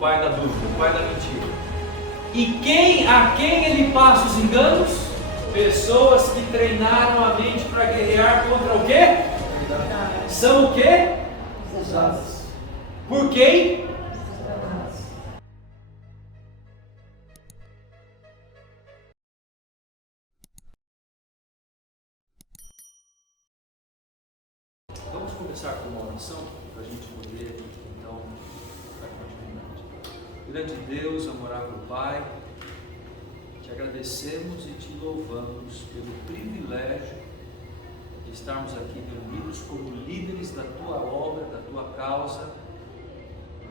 pai da dúvida, o pai da mentira. E a quem ele passa os enganos? Pessoas que treinaram a mente para guerrear contra o quê? São o quê? Usadas. Por quem? Vamos começar com uma oração para a gente poder, então, dar continuidade. Grande Deus, amorável Pai, te agradecemos e te louvamos pelo privilégio de estarmos aqui reunidos como líderes da tua obra, da tua causa,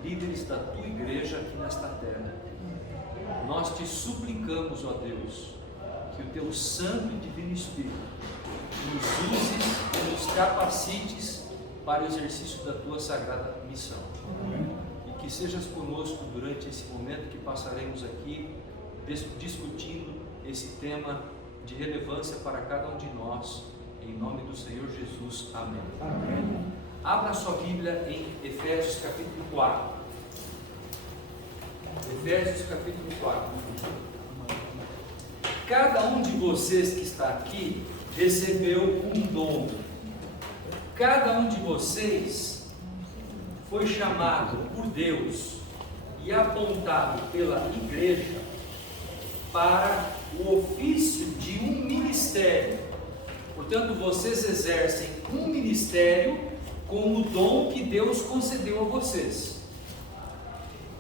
líderes da tua igreja aqui nesta terra. Nós te suplicamos, ó Deus, que o teu Santo e Divino Espírito nos uses e nos capacites para o exercício da tua sagrada missão. E que sejas conosco durante esse momento que passaremos aqui discutindo esse tema de relevância para cada um de nós, em nome do Senhor Jesus. Amém. Amém. Abra sua Bíblia em Efésios capítulo 4. Efésios capítulo 4. Cada um de vocês que está aqui recebeu um dom. Cada um de vocês foi chamado por Deus e apontado pela igreja para o ofício de um ministério. Portanto, vocês exercem um ministério com o dom que Deus concedeu a vocês.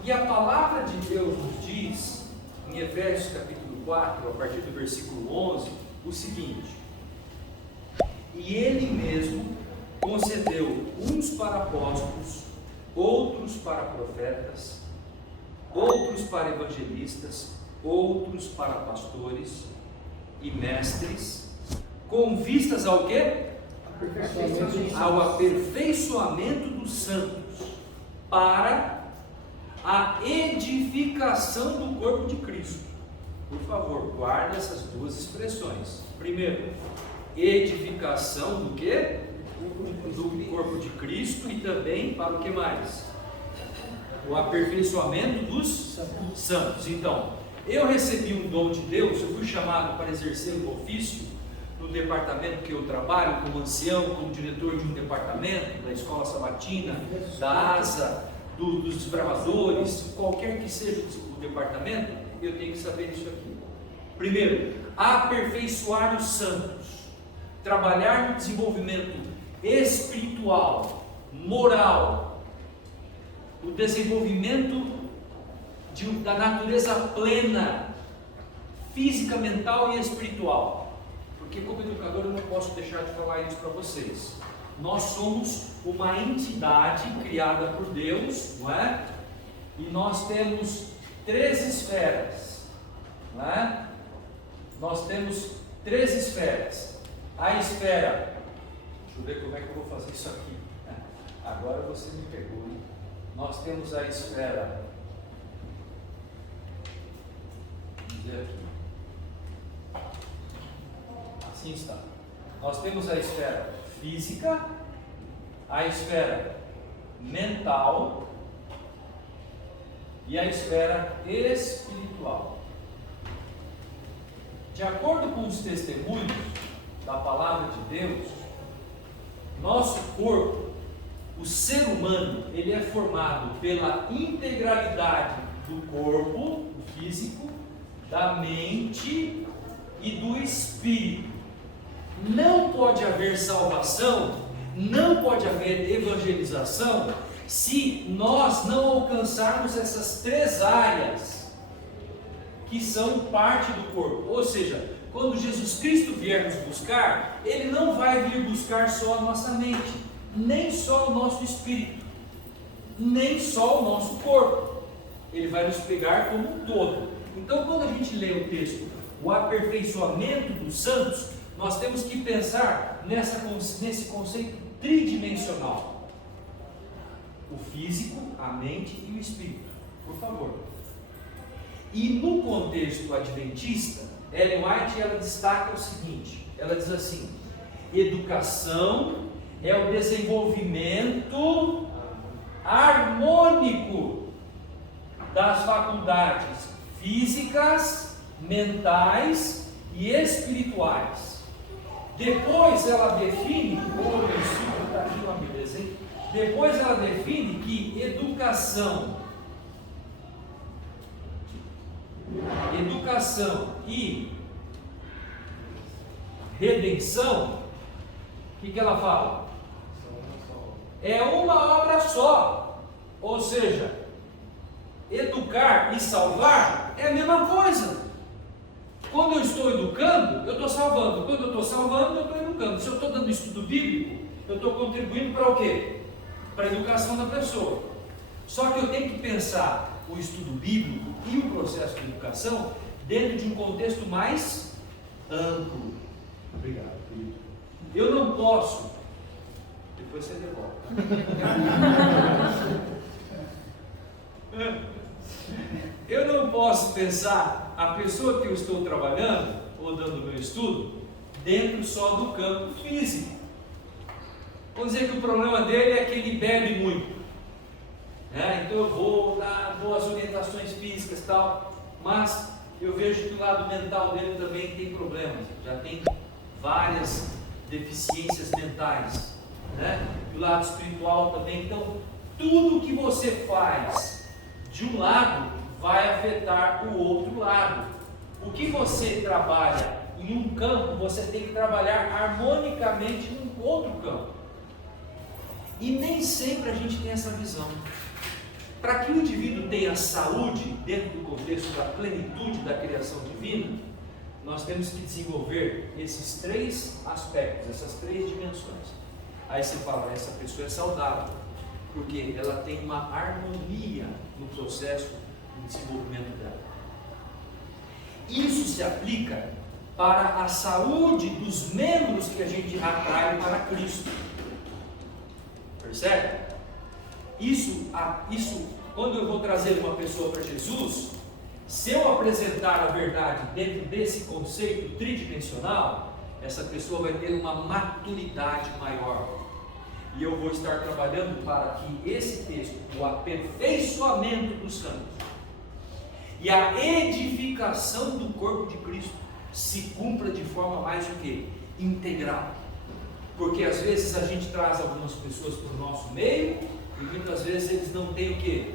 E a palavra de Deus nos diz, em Efésios capítulo 4, a partir do versículo 11, o seguinte: e Ele mesmo concedeu uns para apóstolos, outros para profetas, outros para evangelistas, outros para pastores e mestres, com vistas ao quê? Ao aperfeiçoamento dos santos, para a edificação do corpo de Cristo. Por favor, guarde essas duas expressões. Primeiro, edificação do quê? Do corpo de Cristo, e também para o que mais? O aperfeiçoamento dos santos. Então, eu recebi um dom de Deus, eu fui chamado para exercer um ofício no departamento que eu trabalho, como ancião, como diretor de um departamento, da escola sabatina, da ASA, dos desbravadores, qualquer que seja o departamento, eu tenho que saber isso aqui. Primeiro, aperfeiçoar os santos, trabalhar no desenvolvimento espiritual, moral, o desenvolvimento da natureza plena, física, mental e espiritual. Porque como educador eu não posso deixar de falar isso para vocês. Nós somos uma entidade criada por Deus, não é? E nós temos 3 esferas, não é? Nós temos 3 esferas. A esfera, deixa eu ver como é que eu vou fazer isso aqui. Agora você me pegou, hein? Nós temos a esfera, vamos dizer aqui, assim está. Nós temos a esfera física, a esfera mental e a esfera espiritual. De acordo com os testemunhos da palavra de Deus, nosso corpo, o ser humano, ele é formado pela integralidade do corpo, o físico, da mente e do espírito. Não pode haver salvação, não pode haver evangelização, se nós não alcançarmos essas 3 áreas que são parte do corpo. Ou seja, quando Jesus Cristo vier nos buscar, Ele não vai vir buscar só a nossa mente, nem só o nosso espírito, nem só o nosso corpo. Ele vai nos pegar como um todo. Então, quando a gente lê o texto, o aperfeiçoamento dos santos, nós temos que pensar nesse conceito tridimensional: o físico, a mente e o espírito. Por favor. E no contexto adventista, Ellen White ela destaca o seguinte: ela diz assim, educação é o desenvolvimento harmônico das faculdades físicas, mentais e espirituais. Depois ela define, como eu ensino, está aqui uma beleza, hein? Depois ela define que educação e redenção, o que ela fala? É uma obra só. Ou seja, educar e salvar é a mesma coisa. Quando eu estou educando, eu estou salvando. Quando eu estou salvando, eu estou educando. Se eu estou dando estudo bíblico, eu estou contribuindo para o quê? Para a educação da pessoa. Só que eu tenho que pensar o estudo bíblico e o processo de educação dentro de um contexto mais amplo. Obrigado, querido. Eu não posso. Depois você devolve. Eu não posso pensar a pessoa que eu estou trabalhando ou dando meu estudo dentro só do campo físico. Vamos dizer que o problema dele é que ele bebe muito, né? Então eu vou dar boas orientações físicas e tal, mas eu vejo que o lado mental dele também tem problemas, já tem várias deficiências mentais, né? E o lado espiritual também. Então tudo que você faz de um lado vai afetar o outro lado. O que você trabalha em um campo, você tem que trabalhar harmonicamente em outro campo. E nem sempre a gente tem essa visão. Para que o indivíduo tenha saúde dentro do contexto da plenitude da criação divina, nós temos que desenvolver esses três aspectos, essas três dimensões. Aí você fala, essa pessoa é saudável, porque ela tem uma harmonia no processo de desenvolvimento dela. Isso se aplica para a saúde dos membros que a gente atrai para Cristo. Percebe? Isso, quando eu vou trazer uma pessoa para Jesus, se eu apresentar a verdade dentro desse conceito tridimensional, essa pessoa vai ter uma maturidade maior. E eu vou estar trabalhando para que esse texto, o aperfeiçoamento dos santos e a edificação do corpo de Cristo, se cumpra de forma mais o quê? Integral. Porque às vezes a gente traz algumas pessoas para o nosso meio e muitas vezes eles não têm o quê?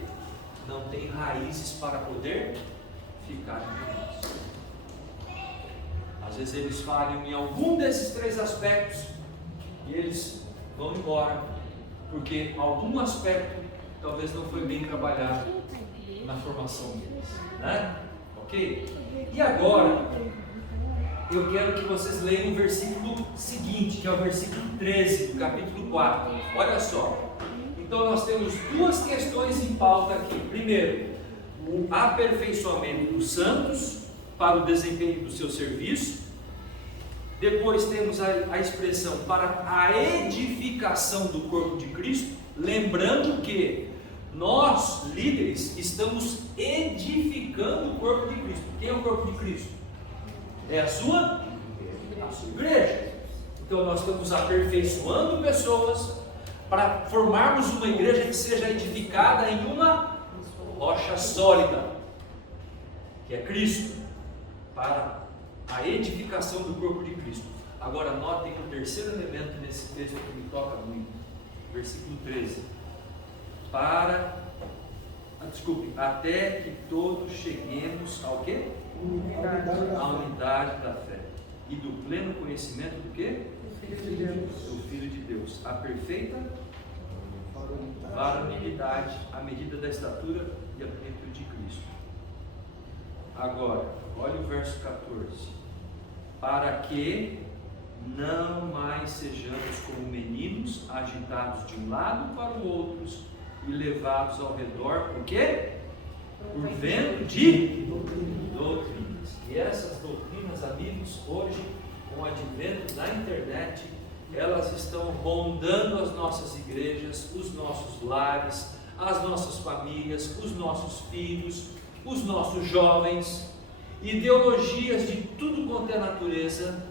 Não têm raízes para poder ficar entre nós. Às vezes eles falham em algum desses três aspectos e eles vão embora, porque algum aspecto talvez não foi bem trabalhado na formação deles, né? Ok? E agora eu quero que vocês leiam o versículo seguinte, que é o versículo 13 do capítulo 4. Olha só, então nós temos duas questões em pauta aqui. Primeiro, o aperfeiçoamento dos santos para o desempenho do seu serviço. Depois temos a expressão para a edificação do corpo de Cristo, lembrando que nós, líderes, estamos edificando o corpo de Cristo. Quem é o corpo de Cristo? É a sua igreja. Então nós estamos aperfeiçoando pessoas para formarmos uma igreja que seja edificada em uma rocha sólida, que é Cristo, para a edificação do corpo de Cristo. Agora notem o terceiro elemento nesse texto que me toca muito, versículo 13. Até que todos cheguemos ao quê? A unidade da fé e do pleno conhecimento do quê? Do Filho de Deus, a perfeita varonilidade, à medida da estatura e a plenitude de Cristo. Agora, olha o verso 14. Para que não mais sejamos como meninos, agitados de um lado para o outro e levados ao redor, por quê? Por vento de doutrinas. E essas doutrinas, amigos, hoje, com o advento da internet, elas estão rondando as nossas igrejas, os nossos lares, as nossas famílias, os nossos filhos, os nossos jovens, ideologias de tudo quanto é natureza,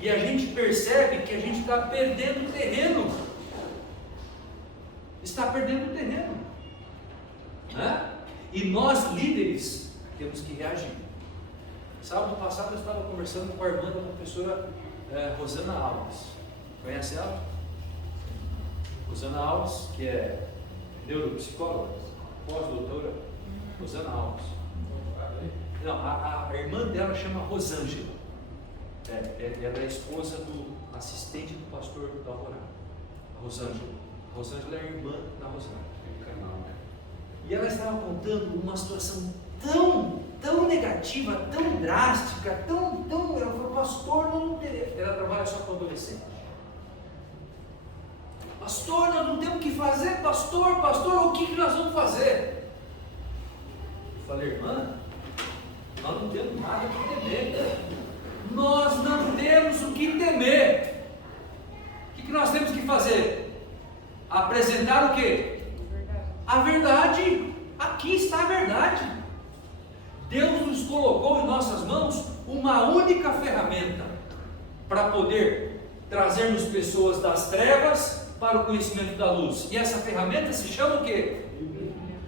e a gente percebe que a gente está perdendo terreno. Está perdendo terreno, né? E nós, líderes, temos que reagir. Sábado passado eu estava conversando com a irmã da professora Rosana Alves. Conhece ela? Rosana Alves, que é neuropsicóloga, pós-doutora. Rosana Alves. Não, a irmã dela chama Rosângela. Ela é a esposa do assistente do pastor da Alvorada, a Rosângela. A Rosângela é a irmã da Rosângela. E ela estava contando uma situação tão negativa, tão drástica, ela falou, pastor, não tem. Ela trabalha só com adolescente. Pastor, nós não temos o que fazer, pastor, o que nós vamos fazer? Eu falei, irmã, nós não temos nada que temer. Nós não temos o que temer. O que nós temos que fazer? Apresentar o quê? A verdade. Aqui está a verdade. Deus nos colocou em nossas mãos uma única ferramenta para poder trazermos pessoas das trevas para o conhecimento da luz. E essa ferramenta se chama o quê?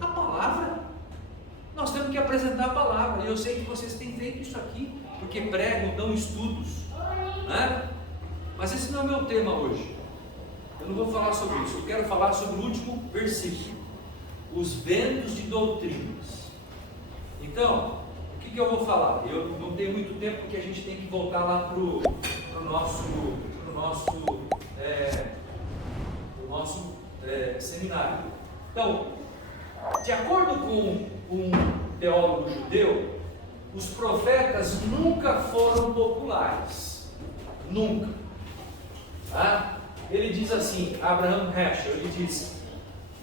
A palavra. Nós temos que apresentar a palavra. E eu sei que vocês têm feito isso aqui, porque pregam, dão estudos, né? Mas esse não é o meu tema hoje. Eu não vou falar sobre isso. Eu quero falar sobre o último versículo: os ventos de doutrinas. Então, o que eu vou falar? Eu não tenho muito tempo, porque a gente tem que voltar lá para o nosso seminário. Então, de acordo com um teólogo judeu, os profetas nunca foram populares. Nunca. Tá? Ele diz assim, Abraham Heschel, ele diz: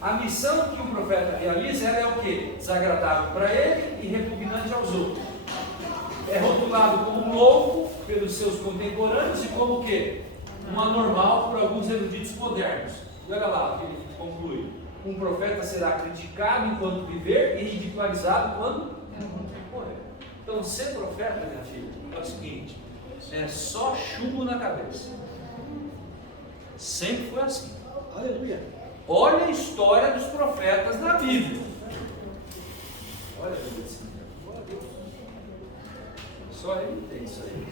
a missão que o profeta realiza, ela é o quê? Desagradável para ele e repugnante aos outros. É rotulado como um louco pelos seus contemporâneos e como o quê? Um anormal por alguns eruditos modernos. E olha lá o que ele conclui: um profeta será criticado enquanto viver e ridicularizado quando morrer. Então, ser profeta, minha filha, é o seguinte: é só chumbo na cabeça. Sempre foi assim. Aleluia. Olha a história dos profetas na Bíblia. Olha a Bíblia assim. Só ele tem isso aí.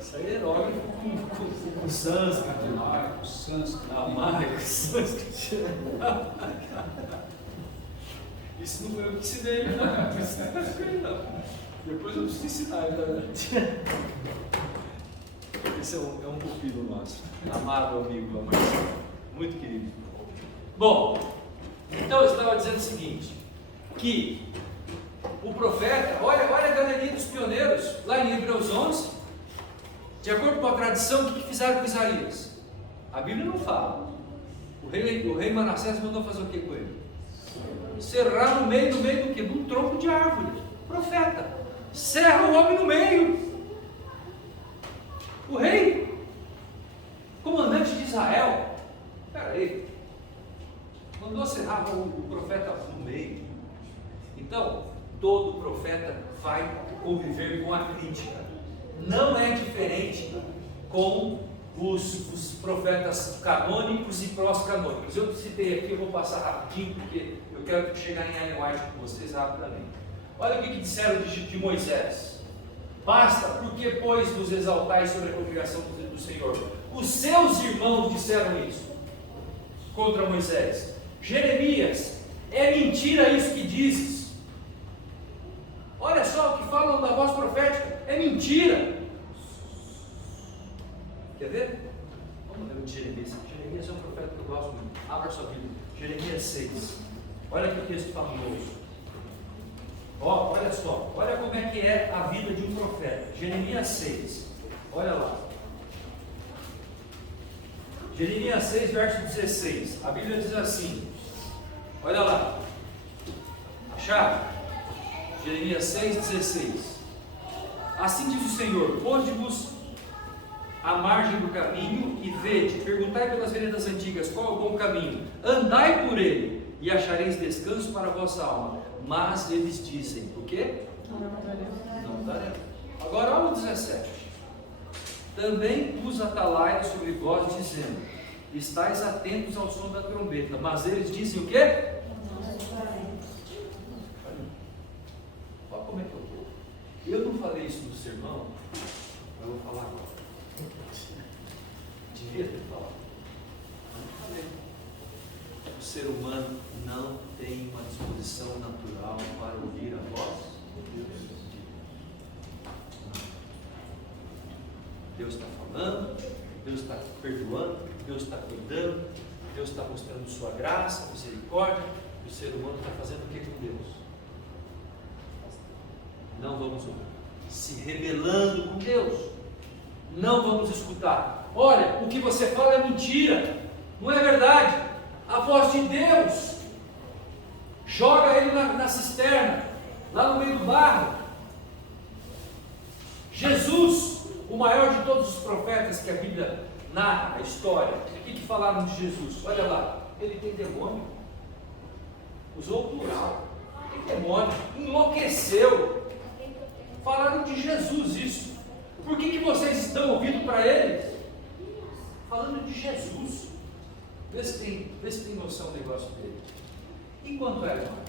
Isso aí é hierógrafo com sânscrito. Sânscrito. Isso não foi eu que ensinei ele, não. Depois eu preciso ensinar ele. Esse é um pupilo nosso. Amado amigo, muito querido. Bom, então eu estava dizendo o seguinte, que o profeta, olha a galeria dos pioneiros, lá em Hebreus 11, de acordo com a tradição, o que fizeram com Isaías? A Bíblia não fala. O rei Manassés mandou fazer o que com ele? Serrar no meio do quê? De um tronco de árvore. Profeta. Serra o homem no meio. O rei, comandante de Israel, peraí, mandou serrar o profeta no meio. Então, todo profeta vai conviver com a crítica. Não é diferente com os profetas canônicos e prós-canônicos. Eu citei aqui, eu vou passar rapidinho, porque eu quero chegar em Ellen White com vocês rapidamente. Olha o que disseram de Moisés. Basta, porque pois vos exaltais sobre a congregação do Senhor? Os seus irmãos disseram isso contra Moisés. Jeremias, é mentira isso que dizes. Olha só o que falam da voz profética, é mentira. Quer ver? Vamos ler o de Jeremias. Jeremias é um profeta que eu gosto muito. Abra sua Bíblia. Jeremias 6. Olha que texto fabuloso. Olha só, olha como é que é a vida de um profeta. Jeremias 6, olha lá. Jeremias 6, verso 16. A Bíblia diz assim, olha lá. Acharam? Jeremias 6, 16. Assim diz o Senhor: ponde-vos à margem do caminho e vede, perguntai pelas veredas antigas qual é o bom caminho, andai por ele e achareis descanso para a vossa alma. Mas eles dizem, o quê? Não daremos. Agora olha o 17. Também pus atalaias sobre vós, dizendo: estais atentos ao som da trombeta. Mas eles dizem o quê? isso no sermão, eu vou falar agora. Devia ter falado. Não falei. O ser humano não tem uma disposição natural para ouvir a voz de Deus. Deus está falando, Deus está perdoando, Deus está cuidando, Deus está mostrando sua graça, misericórdia, e o ser humano está fazendo o que com Deus? Não vamos ouvir. Se rebelando com Deus. Não vamos escutar. Olha, o que você fala é mentira, não é verdade. A voz de Deus, joga ele na cisterna, lá no meio do barro. Jesus, o maior de todos os profetas que a Bíblia narra, a história, o que falaram de Jesus? Olha lá, ele tem demônio, usou o plural, tem demônio, enlouqueceu. Falaram de Jesus isso. Por que vocês estão ouvindo para ele? Falando de Jesus. Vê se tem noção do negócio dele. E quanto era mais?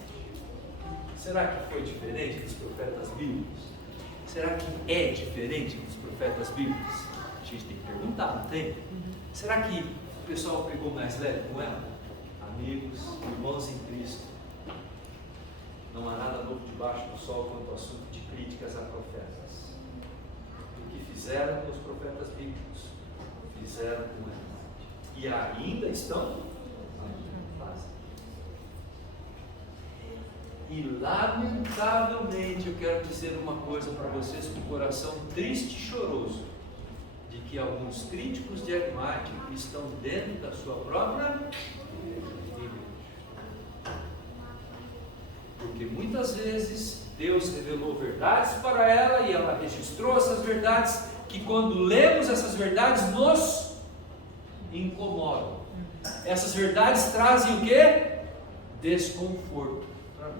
Será que foi diferente dos profetas bíblicos? Será que é diferente dos profetas bíblicos? A gente tem que perguntar, não tem? Será que o pessoal pegou mais leve com ela? Amigos, irmãos em Cristo, não há nada novo debaixo do sol quanto ao assunto de críticas a profetas. O que fizeram com os profetas bíblicos, fizeram com ela. E ainda estão fazendo. E lamentavelmente eu quero dizer uma coisa para vocês com o coração triste e choroso, de que alguns críticos de diagnóstico estão dentro da sua própria Bíblia. Porque muitas vezes Deus revelou verdades para ela e ela registrou essas verdades, que quando lemos essas verdades nos incomodam. Essas verdades trazem o que? Desconforto para nós.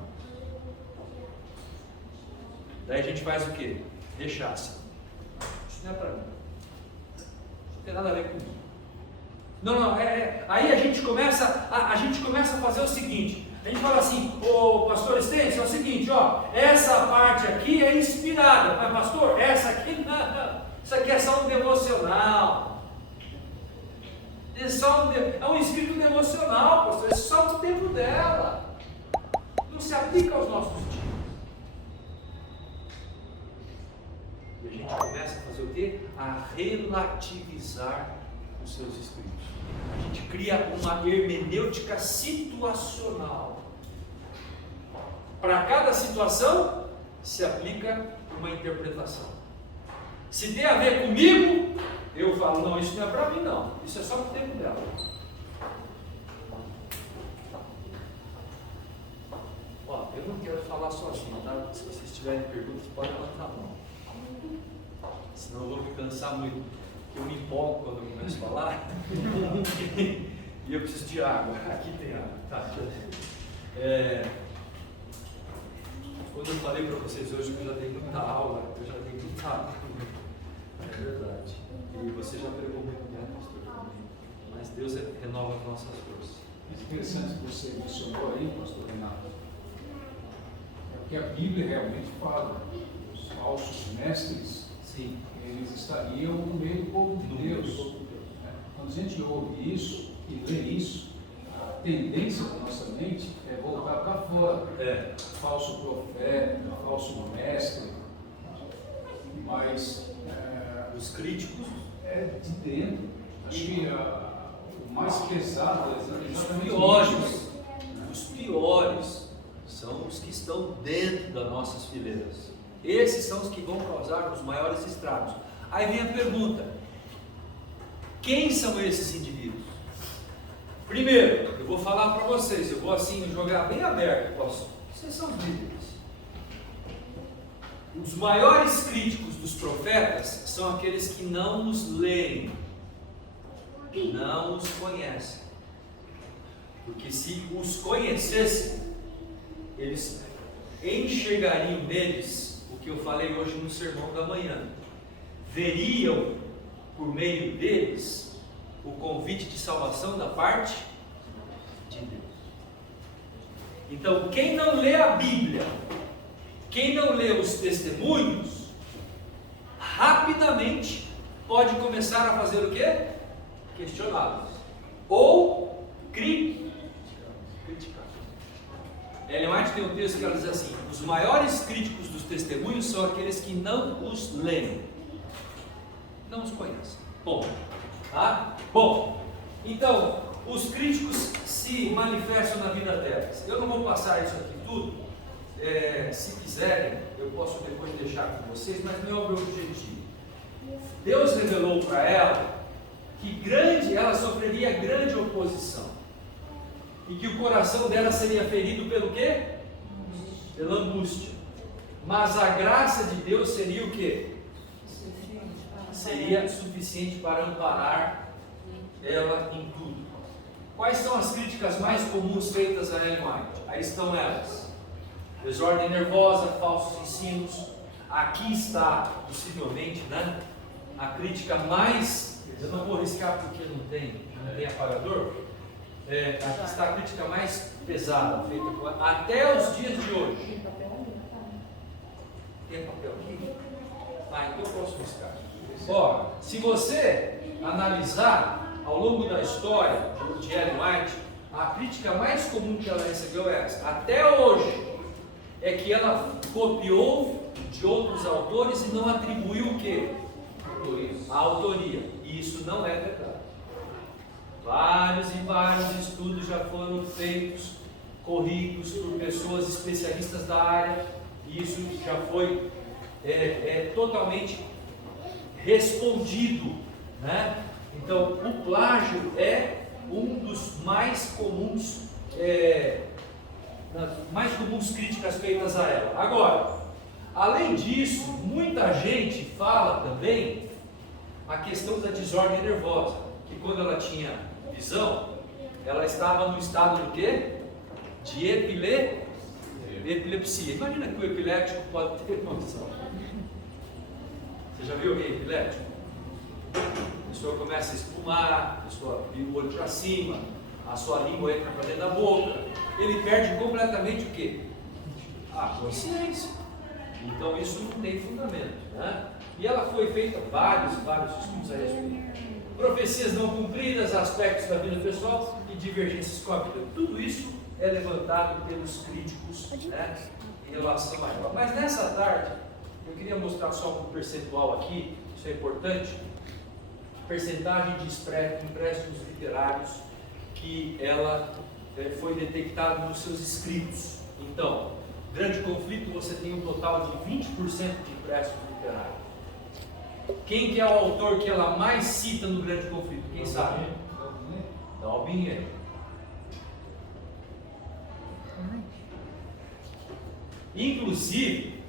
Daí a gente faz o que? Deixar assim. Isso não é para mim. Isso não tem nada a ver comigo. Não, aí a gente começa a fazer o seguinte. A gente fala assim: ô pastor Estêncio, é o seguinte, ó, essa parte aqui é inspirada, mas pastor, essa aqui não, isso aqui é só um devocional. É um espírito devocional, pastor, é só o tempo dela. Não se aplica aos nossos dias. E a gente começa a fazer o quê? A relativizar os seus escritos. A gente cria uma hermenêutica situacional. Para cada situação se aplica uma interpretação. Se tem a ver comigo, eu falo: não, isso não é para mim não, isso é só para o tempo dela. Ó, eu não quero falar sozinho, tá? Se vocês tiverem perguntas, podem levantar a mão. Senão eu vou me cansar muito, porque eu me empolgo quando eu começo a falar. E eu preciso de água. Aqui tem água. Tá. Quando eu falei para vocês hoje que eu já dei muita aula, eu já dei muita aula. É verdade. E você já pregou muito bem, pastor, também. Mas Deus renova as nossas forças. É interessante que você mencionou aí, pastor Renato. É porque a Bíblia realmente fala. Os falsos mestres, sim, eles estariam no meio do povo de Deus. Quando a gente ouve isso e lê isso, a tendência da nossa mente é voltar para fora. Falso profeta, falso mestre. Mas os críticos é de dentro. Acho que o mais pesado é exatamente os piores são os que estão dentro das nossas fileiras. Esses são os que vão causar os maiores estragos. Aí vem a pergunta: quem são esses indivíduos? Primeiro, eu vou falar para vocês, eu vou assim jogar bem aberto. Vocês são os líderes. Os maiores críticos dos profetas são aqueles que não os leem, não os conhecem. Porque se os conhecessem, eles enxergariam neles o que eu falei hoje no sermão da manhã. Veriam por meio deles o convite de salvação da parte de Deus. Então, quem não lê a Bíblia, quem não lê os testemunhos, rapidamente pode começar a fazer o quê? Questioná-los. Ou criticar. Ellen White tem um texto que ela diz assim: os maiores críticos dos testemunhos são aqueles que não os leem, não os conhecem. Bom, tá? Bom, então, os críticos se manifestam na vida delas. Eu não vou passar isso aqui tudo. Se quiserem, eu posso depois deixar com vocês, mas não é o meu objetivo. Deus revelou para ela que ela sofreria grande oposição e que o coração dela seria ferido pelo quê? Pela angústia. Mas a graça de Deus seria o quê? Seria suficiente para amparar ela em tudo. Quais são as críticas mais comuns feitas a Ellen White? Aí estão elas: desordem nervosa, falsos ensinos. Aqui está, possivelmente, né, a crítica mais, eu não vou arriscar porque não tem apagador. Aqui está a crítica mais pesada, feita até os dias de hoje. Tem papel aqui? Então eu posso riscar. Ó, se você analisar ao longo da história de Ellen White, a crítica mais comum que ela recebeu é essa. Até hoje, é que ela copiou de outros autores e não atribuiu o quê? A autoria. E isso não é verdade. Vários e vários estudos já foram feitos, corridos por pessoas especialistas da área, e isso já foi totalmente respondido, né? Então, o plágio é um dos mais comuns críticas feitas a ela. Agora, além disso, muita gente fala também a questão da desordem nervosa, que quando ela tinha visão, ela estava no estado do quê? De epilepsia. Imagina que o epilético pode ter uma visão. Você já viu alguém epilético? A pessoa começa a espumar, a pessoa vira o olho para cima, a sua língua entra para dentro da boca. Ele perde completamente o quê? A consciência. Então isso não tem fundamento, né? E ela foi feita vários estudos a respeito. Profecias não cumpridas, aspectos da vida pessoal e divergências com a vida. Tudo isso é levantado pelos críticos, né, em relação a ela. Mas nessa tarde, eu queria mostrar só um percentual aqui, isso é importante. Percentagem de empréstimos literários que ela foi detectada nos seus escritos. Então, Grande Conflito, você tem um total de 20% de empréstimos literários. Quem que é o autor que ela mais cita no Grande Conflito? Quem sabe? D'Albinier. Inclusive,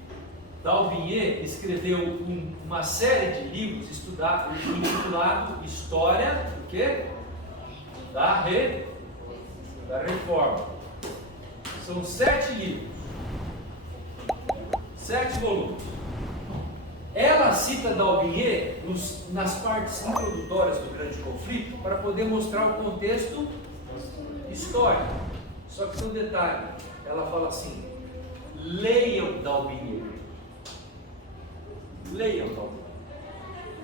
D'Albinier escreveu uma série de livros intitulado História do quê? Da Reforma. São 7 livros, 7 volumes. Ela cita D'Albinier nas partes introdutórias do Grande Conflito para poder mostrar o contexto histórico. Só que tem um detalhe, ela fala assim: leiam D'Albinier. Leiam D'Albinier.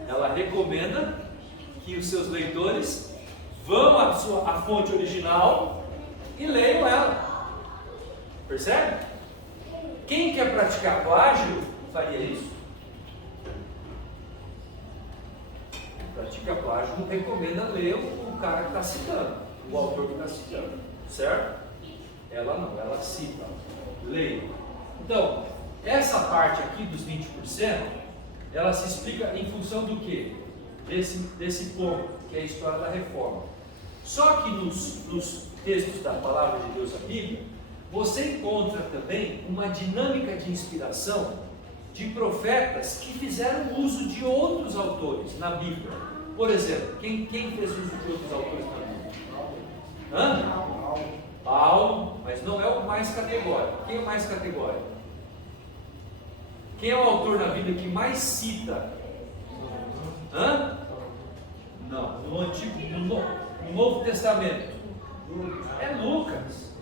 Ela recomenda que os seus leitores vão à fonte original e leiam ela. Percebe? Quem quer praticar plágio faria isso? Pratica plágio não recomenda ler o cara que está citando, o autor que está citando, certo? Ela não, ela cita, leia. Então, essa parte aqui dos 20%, ela se explica em função do quê? Desse ponto, que é a história da reforma. Só que nos textos da Palavra de Deus, a Bíblia, você encontra também uma dinâmica de inspiração de profetas que fizeram uso de outros autores na Bíblia. Por exemplo, quem fez uso de outros autores na Bíblia? Paulo, mas não é o mais categórico. Quem é o mais categórico? Quem é o autor na Bíblia que mais cita? Não, no Novo Testamento. É Lucas.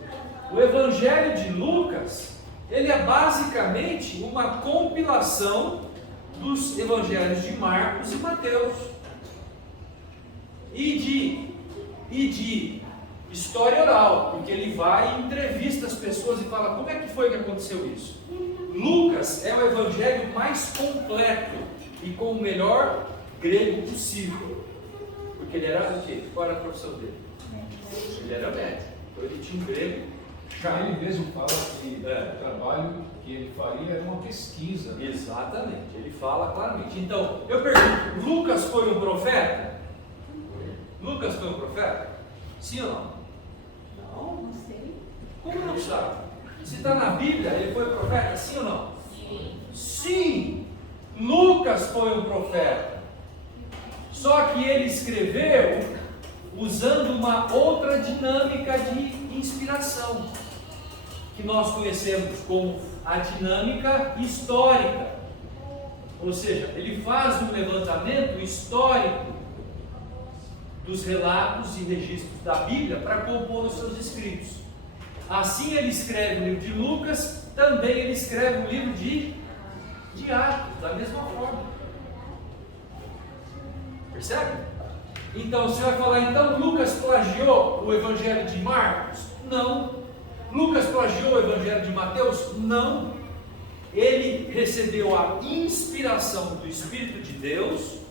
O Evangelho de Lucas, ele é basicamente uma compilação dos evangelhos de Marcos e Mateus. E de história oral, porque ele vai e entrevista as pessoas e fala como é que foi que aconteceu isso. Lucas é o evangelho mais completo e com o melhor grego possível, porque ele era o quê? Qual era a profissão dele? Ele era médico, então ele tinha um grego chato. Ele mesmo fala que o trabalho que ele faria era uma pesquisa. Exatamente, ele fala claramente. Então, eu pergunto, Lucas foi um profeta? Lucas foi um profeta? Sim ou não? Não sei. Como não sabe? Se está na Bíblia, ele foi profeta, sim ou não? Sim. Sim! Lucas foi um profeta. Só que ele escreveu usando uma outra dinâmica de inspiração, que nós conhecemos como a dinâmica histórica. Ou seja, ele faz um levantamento histórico dos relatos e registros da Bíblia para compor os seus escritos. Assim ele escreve o livro de Lucas, também ele escreve o livro de Atos, da mesma forma. Percebe? Então você vai falar, então Lucas plagiou o evangelho de Marcos? Não. Lucas plagiou o evangelho de Mateus? Não. Ele recebeu a inspiração do Espírito de Deus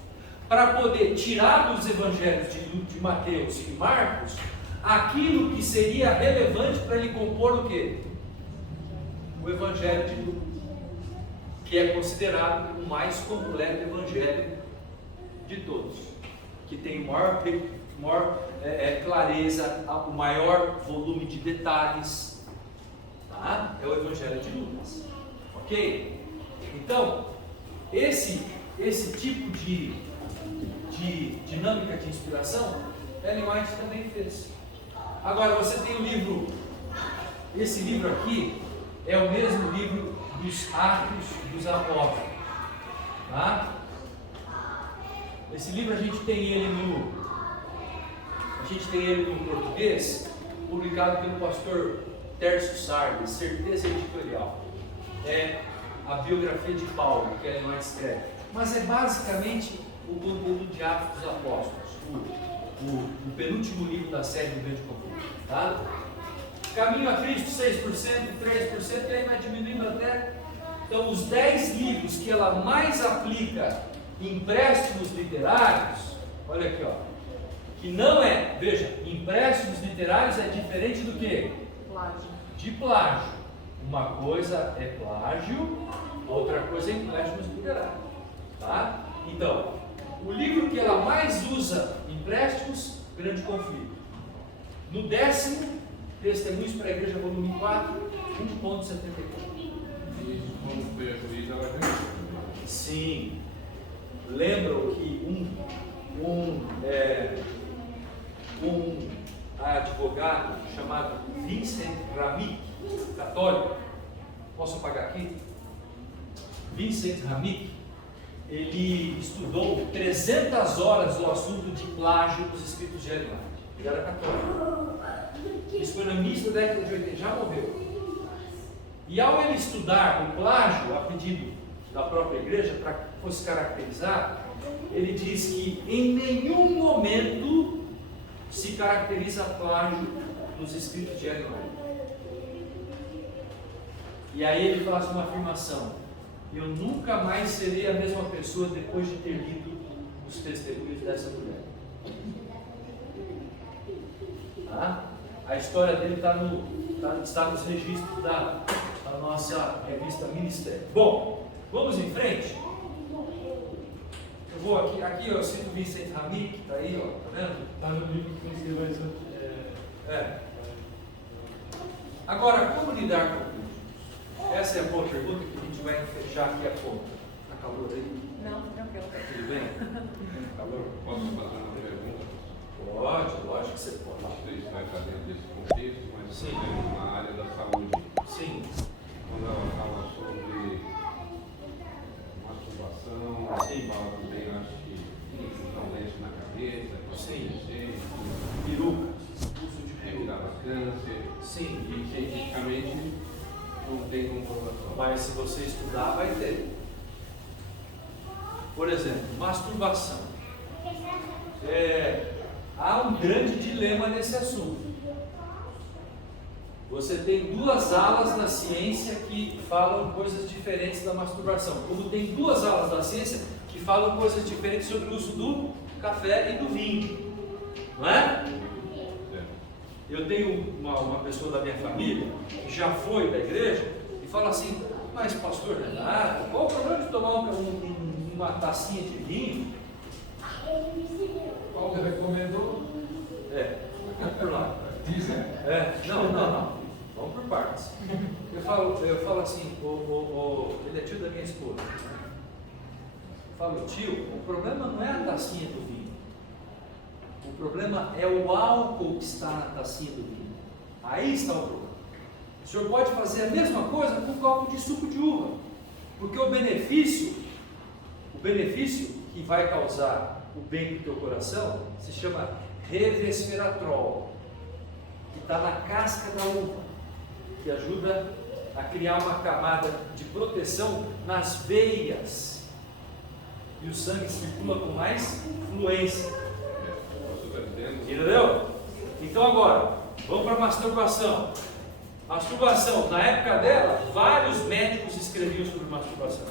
para poder tirar dos evangelhos de Mateus e Marcos aquilo que seria relevante para ele compor o quê? O evangelho de Lucas, que é considerado o mais completo evangelho de todos, que tem maior clareza, o maior volume de detalhes, tá? É o evangelho de Lucas, ok? Então, esse tipo de dinâmica de inspiração, Ellen White também fez. Agora, você tem o livro, esse livro aqui é o mesmo livro dos Atos dos Apóstolos, tá? Esse livro a gente tem ele no português, publicado pelo pastor Tércio Sardes, Certeza Editorial. É a biografia de Paulo, que Ellen White escreve. Mas é basicamente o conteúdo de Atos dos Apóstolos, o penúltimo livro da série do Grande Conflito, tá? Caminho a Cristo, 6%, 3%, e aí vai diminuindo até. Então, os 10 livros que ela mais aplica empréstimos literários, olha aqui, ó, que não é, veja, empréstimos literários é diferente do que? Plágio. De plágio. Uma coisa é plágio, outra coisa é empréstimos literários, tá? Então, o livro que ela mais usa empréstimos, Grande Conflito. No 10º, Testemunhos para a Igreja, volume 4, 1,74. Sim. Lembram que um advogado chamado Vincent Ramic, católico, posso apagar aqui? Vincent Ramic, ele estudou 300 horas do assunto de plágio dos escritos de Ellen White. Ele era católico. Isso foi no início da década de 80, já morreu. E ao ele estudar o plágio, a pedido da própria igreja, para que fosse caracterizado, ele diz que em nenhum momento se caracteriza plágio nos escritos de Ellen White. E aí ele faz uma afirmação: eu nunca mais serei a mesma pessoa depois de ter lido os testemunhos dessa mulher. Tá? A história dele está nos registros da nossa revista Ministério. Bom, vamos em frente. Eu vou aqui eu cito o Vincent Ramic, está aí, ó, tá vendo? Está no livro que você vai ser. Agora, como lidar com isso? Essa é a boa pergunta que a gente vai fechar aqui a conta. Está calor aí? Não, tranquilo. Tudo bem? Calor, posso fazer uma pergunta? Pode, lógico que você pode. Isso vai estar dentro desse contexto, mas Sim. na área da saúde. Sim. Quando ela fala sobre masturbação, Sim. fala também, acho que infusão lenço na cabeça, Sim. Peruca, uso de peruca. dava câncer, Sim. e cientificamente não tem comprovação. Mas se você estudar, vai ter. Por exemplo, masturbação. Há um grande dilema nesse assunto. Você tem duas alas da ciência que falam coisas diferentes da masturbação, como tem duas alas da ciência que falam coisas diferentes sobre o uso do café e do vinho, não é? Eu tenho uma pessoa da minha família que já foi da igreja e fala assim: mas pastor Renato, qual o problema de tomar uma tacinha de vinho? Qual que recomendou? Vamos por lá. Dizem. Não. Vamos por partes. Eu falo assim, ele é tio da minha esposa. Eu falo, tio, o problema não é a tacinha do vinho. O problema é o álcool que está na tacinha do vinho. Aí está o problema. O senhor pode fazer a mesma coisa com um copo de suco de uva. Porque o benefício que vai causar o bem para o teu coração se chama resveratrol, que está na casca da uva, que ajuda a criar uma camada de proteção nas veias e o sangue circula com mais fluência. Entendeu? Então agora, vamos para a masturbação. Masturbação, na época dela, vários médicos escreviam sobre masturbação.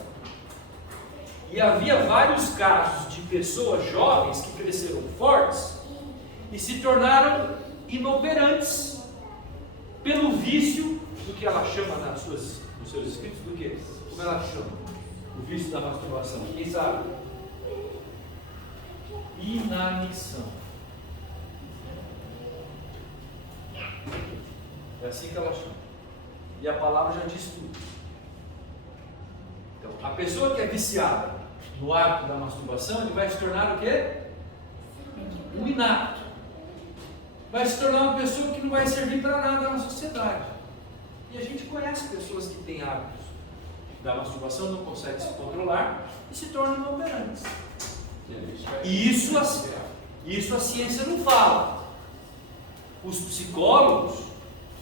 E havia vários casos de pessoas jovens que cresceram fortes e se tornaram inoperantes pelo vício do que ela chama nos seus escritos, do que? Como ela chama? O vício da masturbação. Quem sabe? Inanição. É assim que ela chama. E a palavra já diz tudo. Então, a pessoa que é viciada no ato da masturbação, ele vai se tornar o quê? Um inapto. Vai se tornar uma pessoa que não vai servir para nada na sociedade. E a gente conhece pessoas que têm hábitos da masturbação, não conseguem se controlar e se tornam inoperantes. E isso a ciência não fala. Os psicólogos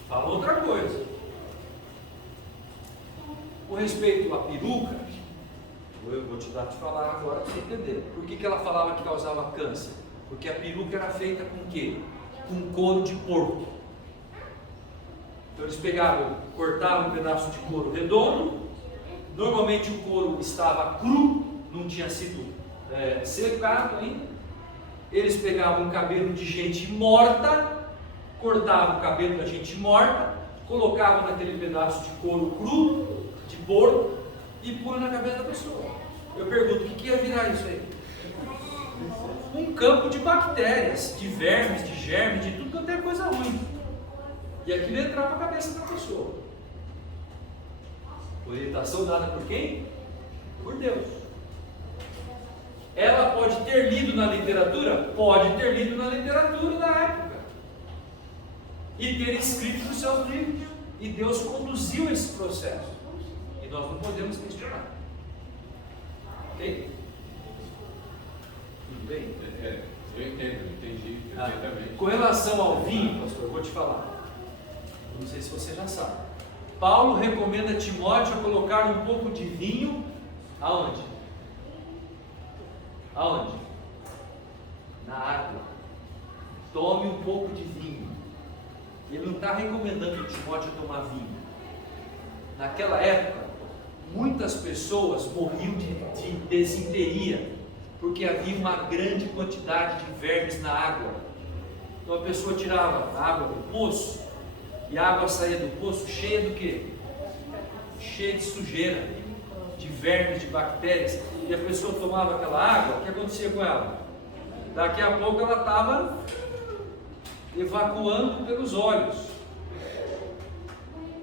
falam outra coisa. Com respeito à peruca, eu vou te falar agora para você entender. Por que ela falava que causava câncer? Porque a peruca era feita com o quê? Com couro de porco. Então eles cortavam um pedaço de couro redondo. Normalmente o couro estava cru, não tinha sido secado ainda. Eles pegavam um cabelo de gente morta, cortavam o cabelo da gente morta, colocavam naquele pedaço de couro cru, de porco, e punham na cabeça da pessoa. Eu pergunto, o que ia virar isso aí? Um campo de bactérias, de vermes, de germes, de tudo quanto é coisa ruim. E aquilo ia entrar para a cabeça da pessoa. Orientação dada por quem? Por Deus. Ela pode ter lido na literatura? Pode ter lido na literatura da época. E ter escrito nos seus livros. E Deus conduziu esse processo. E nós não podemos questionar. Ok? Tudo bem? Eu entendi perfeitamente. Com relação ao vinho, pastor, eu vou te falar. Não sei se você já sabe. Paulo recomenda a Timóteo a colocar um pouco de vinho aonde? Aonde? Na água. Tome um pouco de vinho. Ele não está recomendando Timóteo a tomar vinho. Naquela época, muitas pessoas morriam de desinteria, porque havia uma grande quantidade de vermes na água. Então a pessoa tirava a água do poço, e a água saía do poço cheia do quê? Cheia de sujeira, de vermes, de bactérias. E a pessoa tomava aquela água, o que acontecia com ela? Daqui a pouco ela estava evacuando pelos olhos,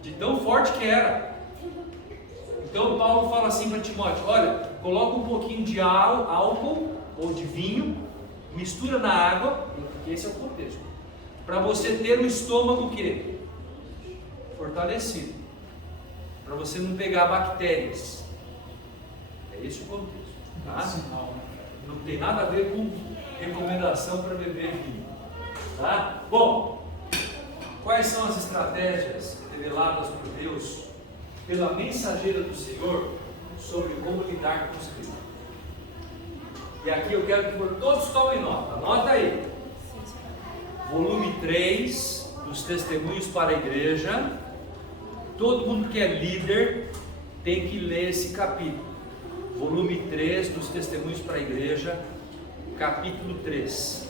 de tão forte que era. Então Paulo fala assim para Timóteo: olha, coloca um pouquinho de álcool ou de vinho, mistura na água, porque esse é o contexto, para você ter um estômago que fortalecido, para você não pegar bactérias. É esse o contexto, tá? Não tem nada a ver com recomendação para beber vinho, tá? Bom, quais são as estratégias reveladas por Deus pela mensageira do Senhor sobre como lidar com os críticos? E aqui eu quero que todos tomem nota. Anota aí. Volume 3 dos Testemunhos para a Igreja. Todo mundo que é líder tem que ler esse capítulo. Volume 3 dos Testemunhos para a Igreja, capítulo 3.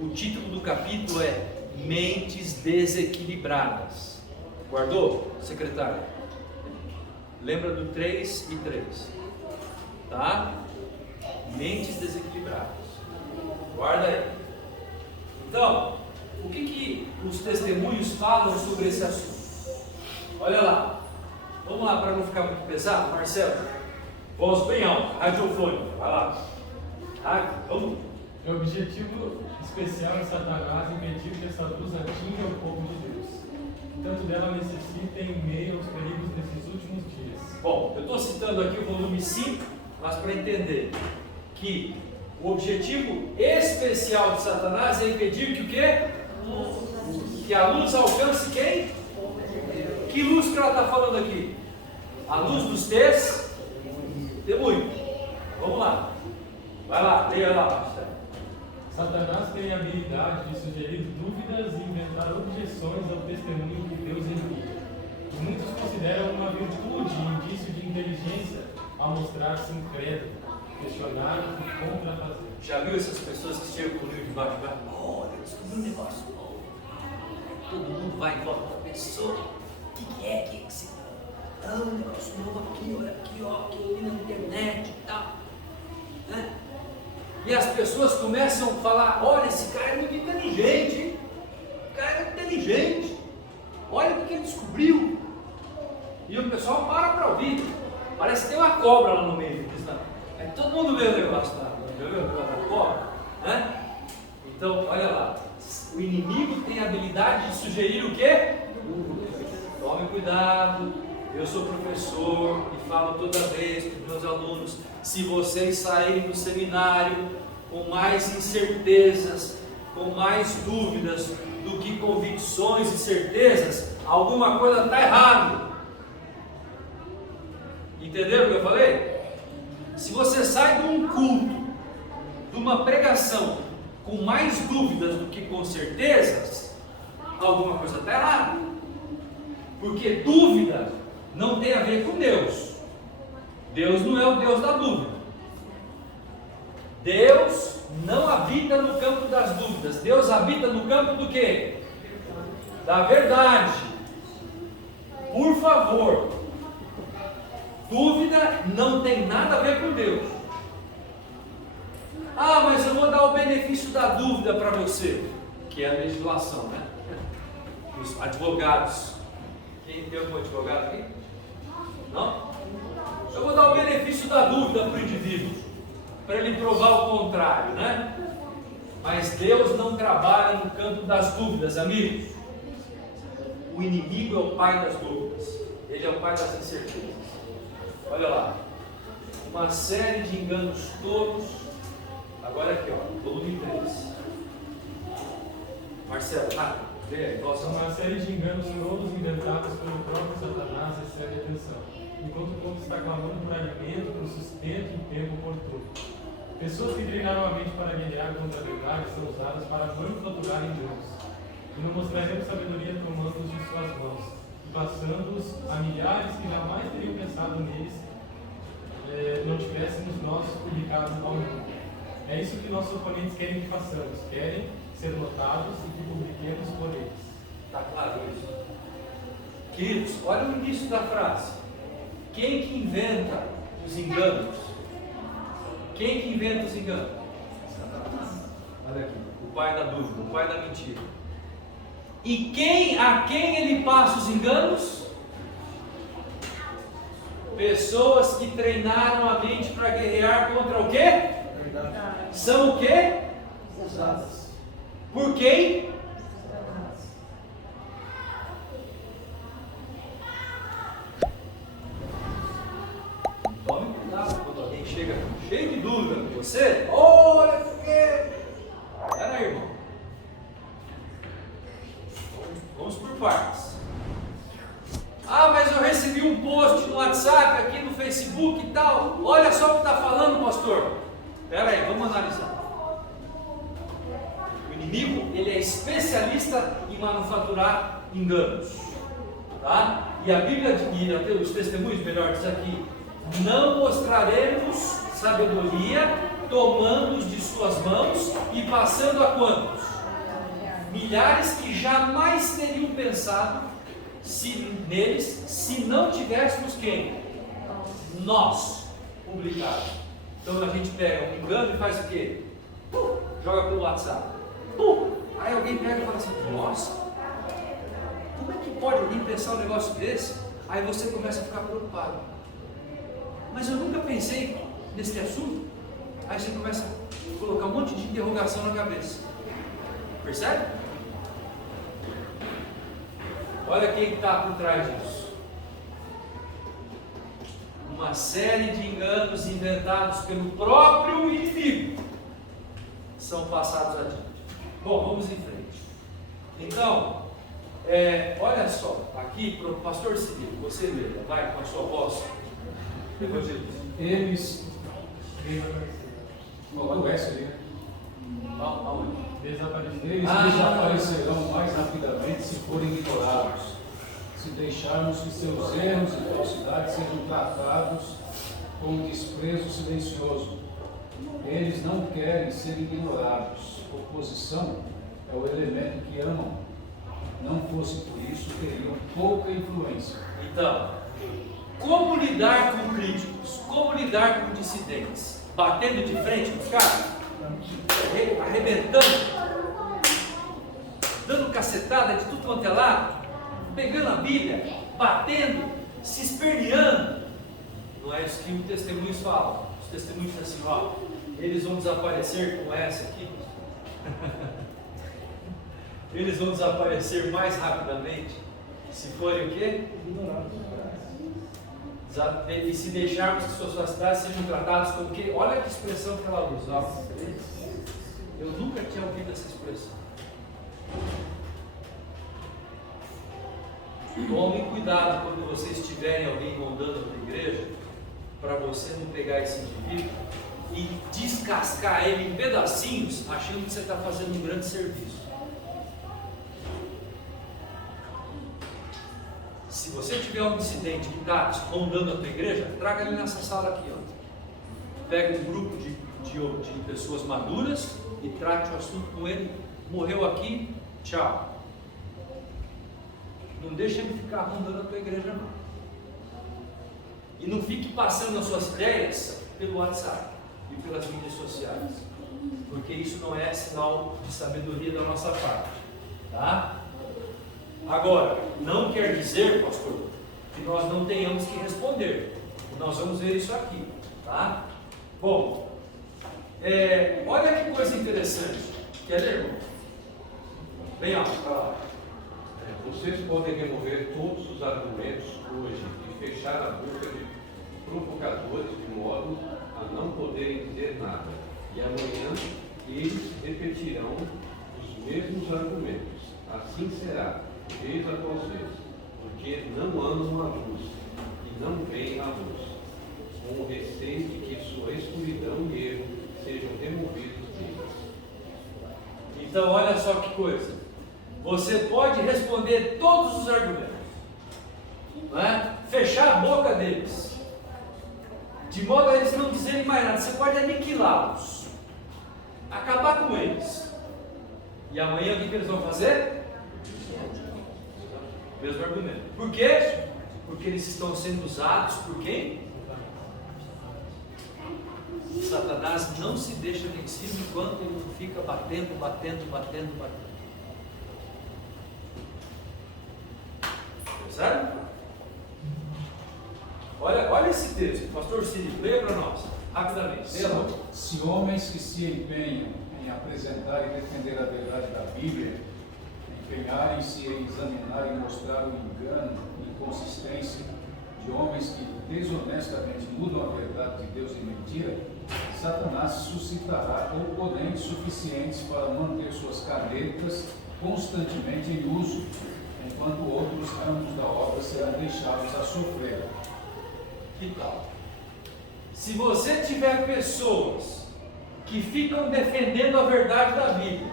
O título do capítulo é Mentes Desequilibradas. Guardou, secretário? Lembra do 3 e 3, tá? Mentes desequilibradas. Guarda aí. Então, o que os testemunhos falam sobre esse assunto? Olha lá. Vamos lá, para não ficar muito pesado, Marcelo. Voz bem alta, radiofônica. Vai lá. Vamos. O objetivo especial de Satanás impedir que essa luz atinja o povo de Deus. Tanto dela necessita em meio aos perigos desses últimos dias. Bom, eu estou citando aqui o volume 5, mas para entender que o objetivo especial de Satanás é impedir que o quê? Que a luz alcance quem? Que luz que ela está falando aqui? A luz dos testemunhos. Vamos lá. Vai lá, leia lá, Marcelo. Satanás tem a habilidade de sugerir dúvidas e inventar objeções ao testemunho que Deus envia. Muitos consideram uma virtude e indício de inteligência ao mostrar-se incrédulo, questionar e contrafazer. Já viu essas pessoas que chegam com o livro debaixo do braço? Olha, eu descobri um negócio novo. Todo mundo vai em volta da pessoa. O que é que você... Ah, um negócio novo aqui, olha aqui, ó, que eu vi na internet e tal. Né? E as pessoas começam a falar, olha, esse cara é muito inteligente, hein? O cara é inteligente. Olha o que ele descobriu. E o pessoal para ouvir. Parece que tem uma cobra lá no meio. Aí todo mundo vê o negócio lá. Já viu o negócio da cobra? Né? Então, olha lá. O inimigo tem a habilidade de sugerir o quê? Tome cuidado. Eu sou professor e falo toda vez para os meus alunos: se vocês saírem do seminário com mais incertezas, com mais dúvidas do que convicções e certezas, alguma coisa está errada. Entenderam o que eu falei? Se você sai de um culto, de uma pregação, com mais dúvidas do que com certezas, alguma coisa está errada. Porque dúvida não tem a ver com Deus. Deus não é o Deus da dúvida. Deus não habita no campo das dúvidas. Deus habita no campo do quê? Da verdade. Por favor, dúvida não tem nada a ver com Deus. Ah, mas eu vou dar o benefício da dúvida para você, que é a legislação, né? Os advogados. Quem tem algum advogado aqui? Não? Eu vou dar o benefício da dúvida para o indivíduo, para ele provar o contrário, né? Mas Deus não trabalha no campo das dúvidas, amigos. O inimigo é o pai das dúvidas. Ele é o pai das incertezas. Olha lá. Uma série de enganos tolos. Agora aqui, ó, volume 3. Marcelo, rápido. Uma série de enganos todos inventados pelo próprio Satanás recebe atenção, enquanto o povo está clamando por alimento, por sustento em tempo oportuno. Pessoas que treinaram a mente para guerrear contra a verdade são usadas para manufaturar enganos. E não mostraremos sabedoria tomando-os de suas mãos, e passando-os a milhares que jamais teriam pensado neles, não tivéssemos nós publicado ao mundo. É isso que nossos oponentes querem que façamos, querem ser notados e que publiquemos por eles. Está claro isso? Queridos, olha o início da frase. Quem que inventa os enganos? Quem que inventa os enganos? Satanás. Olha aqui, o pai da dúvida, o pai da mentira. E a quem ele passa os enganos? Pessoas que treinaram a mente para guerrear contra o quê? São o quê? Usadas. Por quem? Tome cuidado quando alguém chega cheio de dúvida com você. Olha o que. Espera aí, irmão. Vamos por partes. Ah, mas eu recebi um post no WhatsApp, aqui no Facebook e tal. Olha só o que está falando, pastor. Espera aí, vamos analisar. O inimigo, ele é especialista em manufaturar enganos, tá? E a Bíblia e até os testemunhos, melhor diz aqui, não mostraremos sabedoria tomando de suas mãos e passando a quantos? Milhares que jamais teriam pensado neles se não tivéssemos quem? Nós publicado. Então a gente pega um engano e faz o quê? Joga pelo WhatsApp. Aí alguém pega e fala assim: nossa, como é que pode alguém pensar um negócio desse? Aí você começa a ficar preocupado. Mas eu nunca pensei nesse assunto. Aí você começa a colocar um monte de interrogação na cabeça. Percebe? Olha quem está por trás disso. Uma série de enganos inventados pelo próprio inimigo são passados adiante. Bom, vamos em frente. Então, olha só, aqui, pastor Cirilo, você lê, vai com a sua voz. Eles desaparecerão mais rapidamente se forem ignorados, se deixarmos que seus erros e falsidades sejam tratados com um desprezo silencioso. Eles não querem ser ignorados. Oposição é o elemento que amam. Não fosse por isso, teriam pouca influência. Então, como lidar com críticos? Como lidar com dissidentes? Batendo de frente com os caras? Arrebentando? Dando cacetada de tudo quanto é lado? Pegando a Bíblia? Batendo? Se esperneando? Não é isso que os testemunhos falam. Os testemunhos dizem assim: ó, eles vão desaparecer com essa aqui. Eles vão desaparecer mais rapidamente se forem o quê? Ignorados. E se deixarmos que suas facilidades sejam tratadas como que, olha que expressão que ela usa. Eu nunca tinha ouvido essa expressão. Tomem cuidado quando vocês tiverem alguém rondando na igreja, para você não pegar esse indivíduo e descascar ele em pedacinhos, achando que você está fazendo um grande serviço. Se você tiver um dissidente que está rondando a tua igreja, traga ele nessa sala aqui, ó. Pega um grupo de pessoas maduras e trate o assunto com ele. Morreu aqui, tchau. Não deixa ele ficar rondando a tua igreja, não. E não fique passando as suas ideias pelo WhatsApp e pelas mídias sociais, porque isso não é sinal de sabedoria da nossa parte, tá? Agora, não quer dizer, pastor, que nós não tenhamos que responder. Nós vamos ver isso aqui, tá? Bom, olha que coisa interessante. Quer ler, irmão? Vem alto, para lá. Vocês podem remover todos os argumentos hoje e fechar a boca de provocadores de modo a não poderem dizer nada. E amanhã eles repetirão os mesmos argumentos. Assim será, vez após vez, porque não amam a luz e não veem a luz, com o receio de que sua escuridão e erro sejam removidos deles. Então, olha só que coisa. Você pode responder todos os argumentos, não é? Fechar a boca deles, de modo a eles não dizerem mais nada. Você pode aniquilá-los, acabar com eles. E amanhã o que eles vão fazer? Mesmo argumento. Por quê? Porque eles estão sendo usados por quem? Satanás não se deixa vencido enquanto ele não fica batendo. Percebe? Olha esse texto, pastor Círio, leia para nós, rapidamente. Se homens que se empenham em apresentar e defender a verdade da Bíblia, empenharem-se em examinar e mostrar o engano e inconsistência de homens que desonestamente mudam a verdade de Deus em mentira, Satanás suscitará oponentes suficientes para manter suas canetas constantemente em uso, enquanto outros ramos da obra serão deixados a sofrer. Que tal? Se você tiver pessoas que ficam defendendo a verdade da Bíblia,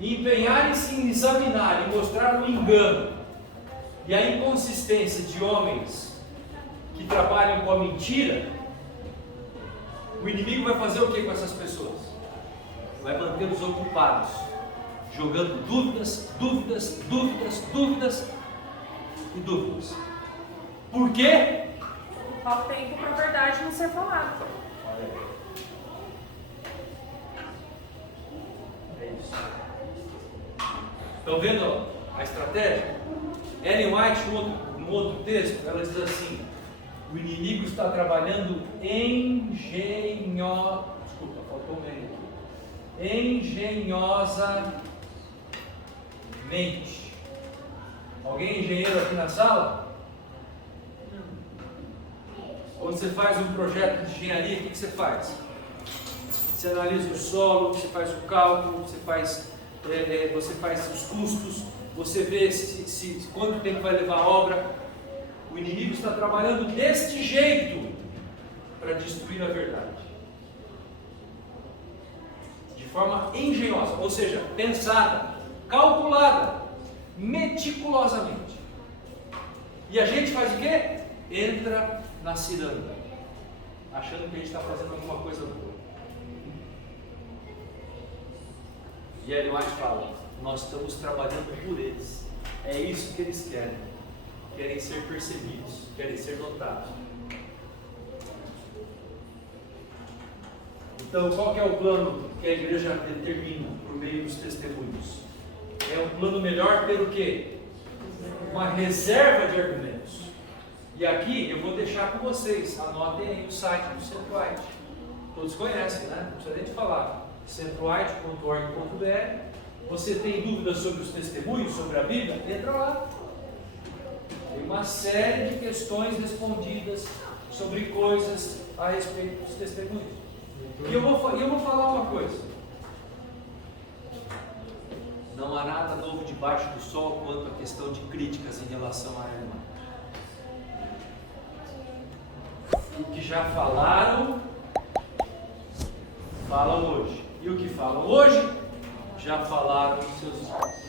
e empenharem-se em examinar e mostrar o engano e a inconsistência de homens que trabalham com a mentira, o inimigo vai fazer o que com essas pessoas? Vai mantê-los ocupados, jogando dúvidas, dúvidas, dúvidas, dúvidas e dúvidas. Por quê? Falta tempo para a verdade não ser falada. É isso. Estão vendo a estratégia? Ellen White, no outro texto, ela diz assim: o inimigo está trabalhando engenhosamente. Alguém é engenheiro aqui na sala? Quando você faz um projeto de engenharia, o que você faz? Você analisa o solo, você faz o cálculo, você faz os custos, você vê quanto tempo vai levar a obra. O inimigo está trabalhando deste jeito para destruir a verdade, de forma engenhosa, ou seja, pensada, calculada, meticulosamente. E a gente faz o quê? Entra na ciranda, achando que a gente está fazendo alguma coisa boa. E aí White fala: nós estamos trabalhando por eles. É isso que eles querem. Querem ser percebidos, querem ser notados. Então, qual que é o plano que a igreja determina por meio dos testemunhos? É um plano melhor ter o quê? Uma reserva de argumentos. E aqui eu vou deixar com vocês, anotem aí o site do Centro White. Todos conhecem, né? Não precisa nem te falar. centroWhite.org.br. Você tem dúvidas sobre os testemunhos, sobre a Bíblia? Entra lá. Tem uma série de questões respondidas sobre coisas a respeito dos testemunhos. E eu vou falar uma coisa. Não há nada novo debaixo do sol quanto a questão de críticas em relação à Ellen White. O que já falaram, falam hoje. E o que falam hoje, já falaram nos seus dias.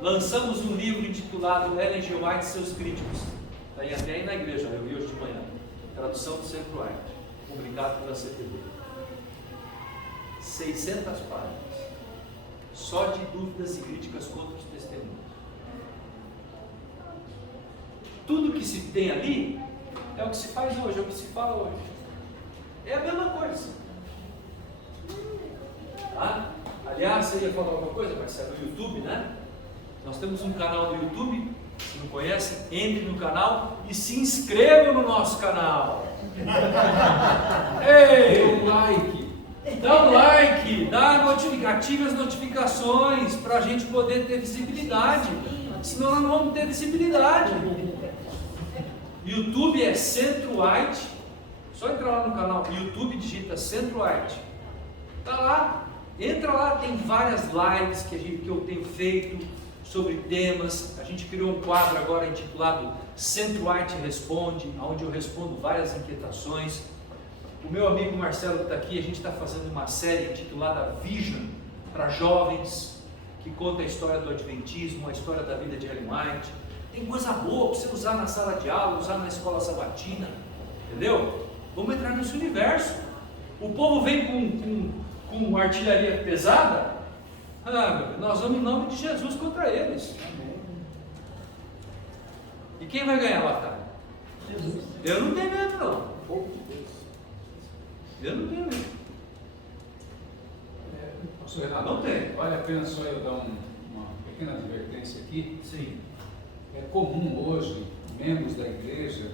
Lançamos um livro intitulado Ellen G. White e seus críticos. Está até aí na igreja, eu vi hoje de manhã. Tradução do Centro White, publicado pela CPB. 600 páginas. Só de dúvidas e críticas contra os testemunhos. Tudo que se tem ali é o que se faz hoje, é o que se fala hoje. É a mesma coisa. Tá? Aliás, você ia falar alguma coisa? Vai sair no YouTube, né? Nós temos um canal no YouTube. Se não conhece, entre no canal e se inscreva no nosso canal. Ei! Dê um like. Dá um like, ative as notificações para a gente poder ter visibilidade. Senão nós não vamos ter visibilidade. YouTube é Centro White. Só entrar lá no canal YouTube, digita Centro White. Tá lá. Entra lá, tem várias lives que eu tenho feito sobre temas. A gente criou um quadro agora intitulado Centro White Responde, onde eu respondo várias inquietações. O meu amigo Marcelo que está aqui, a gente está fazendo uma série intitulada Vision para jovens, que conta a história do Adventismo, a história da vida de Ellen White. Tem coisa boa para você usar na sala de aula, usar na escola sabatina, entendeu? Vamos entrar nesse universo. O povo vem com artilharia pesada. Nós vamos em nome de Jesus contra eles. E quem vai ganhar a batalha? Jesus. Eu não tenho medo, não. Eu não tenho medo. Pastor Renato, não tem. Vale a pena só eu dar uma pequena advertência aqui. Sim. É comum hoje, membros da igreja,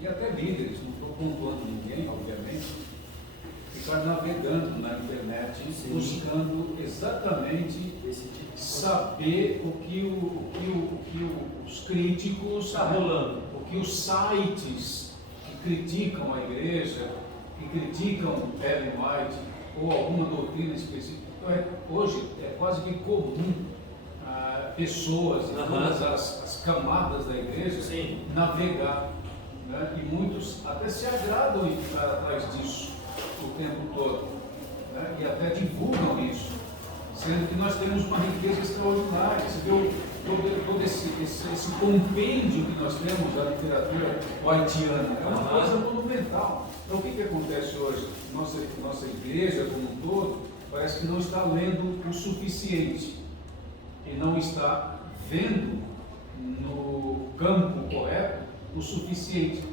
e até líderes, não estou pontuando ninguém, obviamente, ficar navegando na internet, sim, buscando exatamente saber o que os críticos está rolando, o que os sites que criticam a igreja, que criticam Ellen White ou alguma doutrina específica. Então, hoje é quase que comum pessoas de todas as camadas da igreja, sim, navegar né? E muitos até se agradam em ficar atrás disso o tempo todo, né? E até divulgam isso, sendo que nós temos uma riqueza extraordinária. Você vê todo esse compêndio que nós temos da literatura haitiana, é uma coisa monumental. Então o que acontece hoje? Nossa igreja como um todo parece que não está lendo o suficiente e não está vendo no campo correto o suficiente.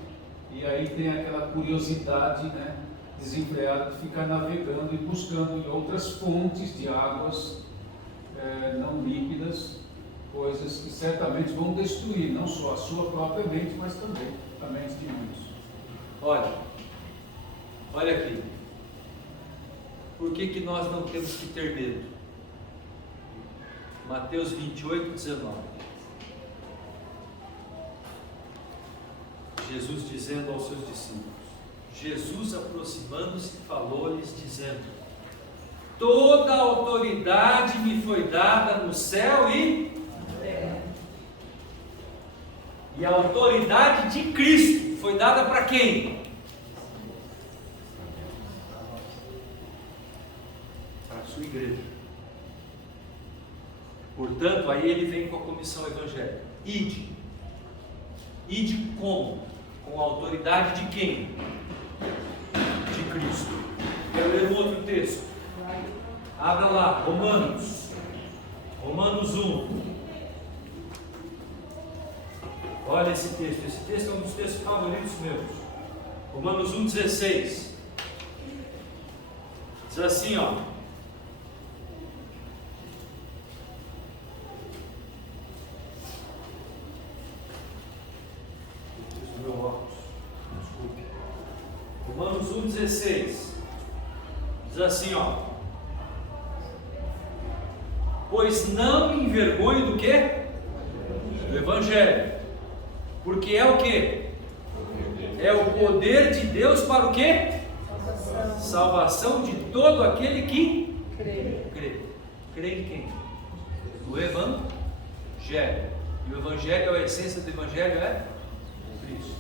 E aí tem aquela curiosidade, né, desenfreada de ficar navegando e buscando em outras fontes de águas não líquidas, coisas que certamente vão destruir não só a sua própria mente, mas também a mente de muitos. Olha aqui. Por que nós não temos que ter medo? Mateus 28, 19. Jesus dizendo aos seus discípulos, Jesus aproximando-se falou-lhes dizendo, toda a autoridade me foi dada no céu e na terra. E a autoridade de Cristo foi dada para quem? Para a sua igreja. Portanto, aí ele vem com a comissão evangélica. Ide. Ide como? Com a autoridade de quem? De Cristo. Quero ler um outro texto. Abra lá, Romanos 1. Olha esse texto é um dos textos favoritos meus. Romanos 1,16. Diz assim, ó. Meu óculos, desculpe. Romanos 1,16. Diz assim, ó. Pois não me envergonho do quê? Do Evangelho. Porque é o quê? É o poder de Deus para o quê? Salvação de todo aquele que crê. Crê em quem? No Evangelho. E o Evangelho, a essência do Evangelho é Cristo.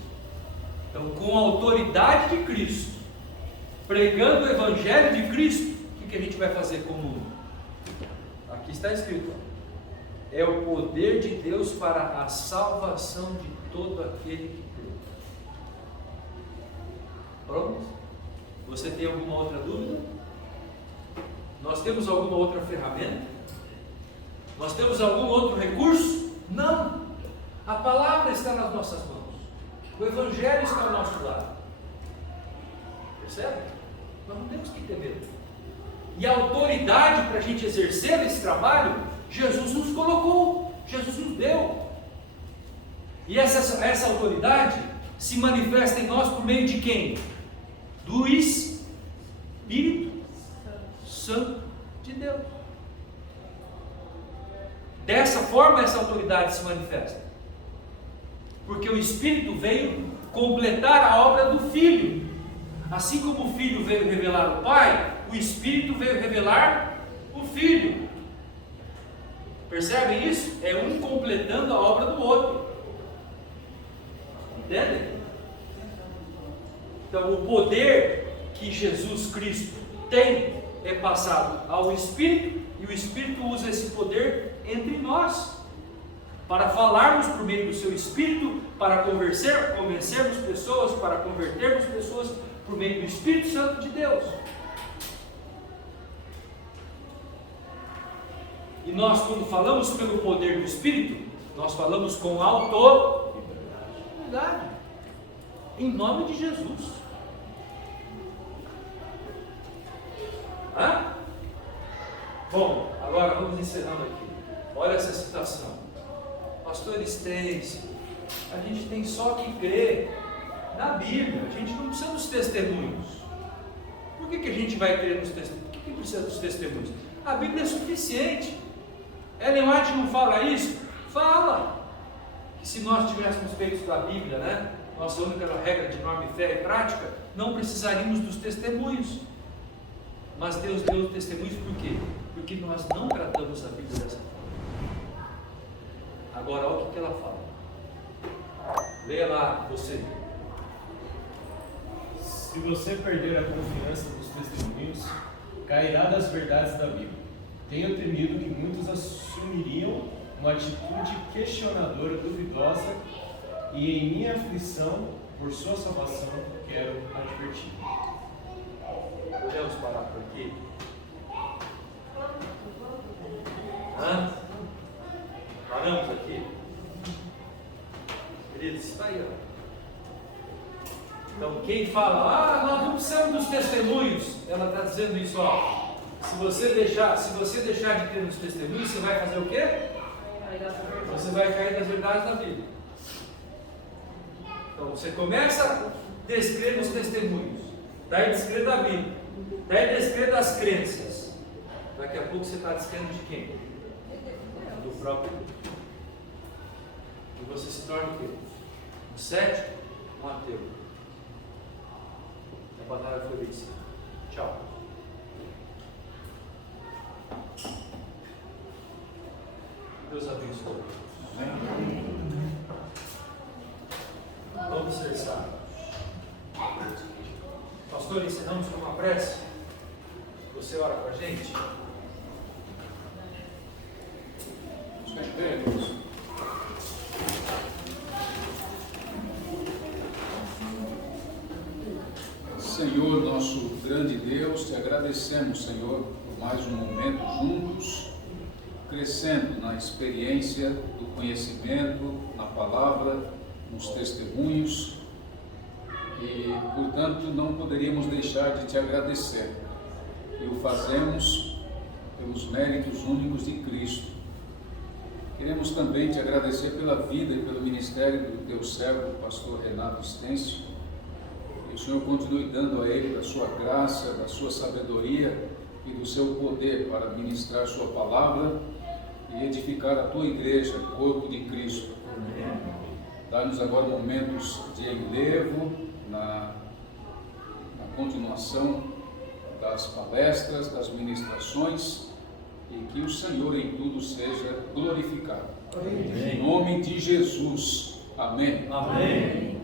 Então, com a autoridade de Cristo, pregando o Evangelho de Cristo, o que a gente vai fazer com o mundo? Aqui está escrito, é o poder de Deus para a salvação de todo aquele que crê. Pronto? Você tem alguma outra dúvida? Nós temos alguma outra ferramenta? Nós temos algum outro recurso? Não! A palavra está nas nossas mãos. O Evangelho está ao nosso lado. Percebe? Nós não temos que ter medo. E a autoridade para a gente exercer esse trabalho, Jesus nos colocou, Jesus nos deu. E essa autoridade se manifesta em nós por meio de quem? Do Espírito Santo de Deus. Dessa forma essa autoridade se manifesta. Porque o Espírito veio completar a obra do Filho. Assim como o Filho veio revelar o Pai, o Espírito veio revelar o Filho. Percebem isso? É um completando a obra do outro. Entendem? Então o poder que Jesus Cristo tem é passado ao Espírito, e o Espírito usa esse poder entre nós, para falarmos por meio do seu Espírito, para convencermos pessoas, para convertermos pessoas por meio do Espírito Santo de Deus. E nós, quando falamos pelo poder do Espírito, nós falamos com autoridade, em nome de Jesus. Bom, agora vamos encerrando aqui. Olha essa citação. Pastor Estêncio, a gente tem só que crer na Bíblia, a gente não precisa dos testemunhos. Por que a gente vai crer nos testemunhos? Por que precisa dos testemunhos? A Bíblia é suficiente. Ellen White não fala isso? Fala! Que se nós tivéssemos feito da Bíblia, né, nossa única regra de norma e fé e prática, não precisaríamos dos testemunhos. Mas Deus deu os testemunhos por quê? Porque nós não tratamos a Bíblia dessa forma. Agora, olha o que ela fala. Leia lá, você. Se você perder a confiança dos testemunhos, cairá das verdades da Bíblia. Tenho temido que muitos assumiriam uma atitude questionadora, duvidosa, e em minha aflição por sua salvação quero advertir. Podemos parar por aqui? Hã? Paramos aqui? Queridos, está aí, ó. Então, quem fala, nós não precisamos dos testemunhos, ela está dizendo isso, ó. Se você deixar de ter os testemunhos, você vai fazer o quê? Você vai cair das verdades da Bíblia. Então, você começa a descrer os testemunhos, daí descrer da Bíblia, daí descrer das crenças. Daqui a pouco você está descrendo de quem? Do próprio Deus. E você se torna o quê? Um cético, um ateu. A batalha foi vencida. Tchau. Deus abençoe. Vamos cessar. Pastor, encerramos com uma prece. Você ora com a gente? Senhor, nosso grande Deus, te agradecemos, Senhor, por mais um momento juntos, crescendo na experiência do conhecimento, na palavra, nos testemunhos, e, portanto, não poderíamos deixar de te agradecer. E o fazemos pelos méritos únicos de Cristo. Queremos também te agradecer pela vida e pelo ministério do teu servo, o pastor Renato Stêncio. Que o Senhor continue dando a ele da sua graça, da sua sabedoria e do seu poder para ministrar sua palavra e edificar a tua igreja, corpo de Cristo. Dá-nos agora momentos de enlevo na continuação das palestras, das ministrações, e que o Senhor em tudo seja glorificado. Amém. Em nome de Jesus. Amém. Amém.